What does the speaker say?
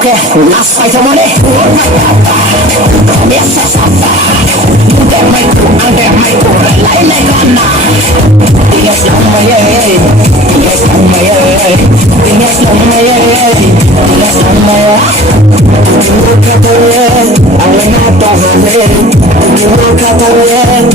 Okay, last item on it. Yes, get my lie like on yes, I'm my yes, I'm my yes, I'm my yes, I'm my look at the way, I'm not over there. Look at the way.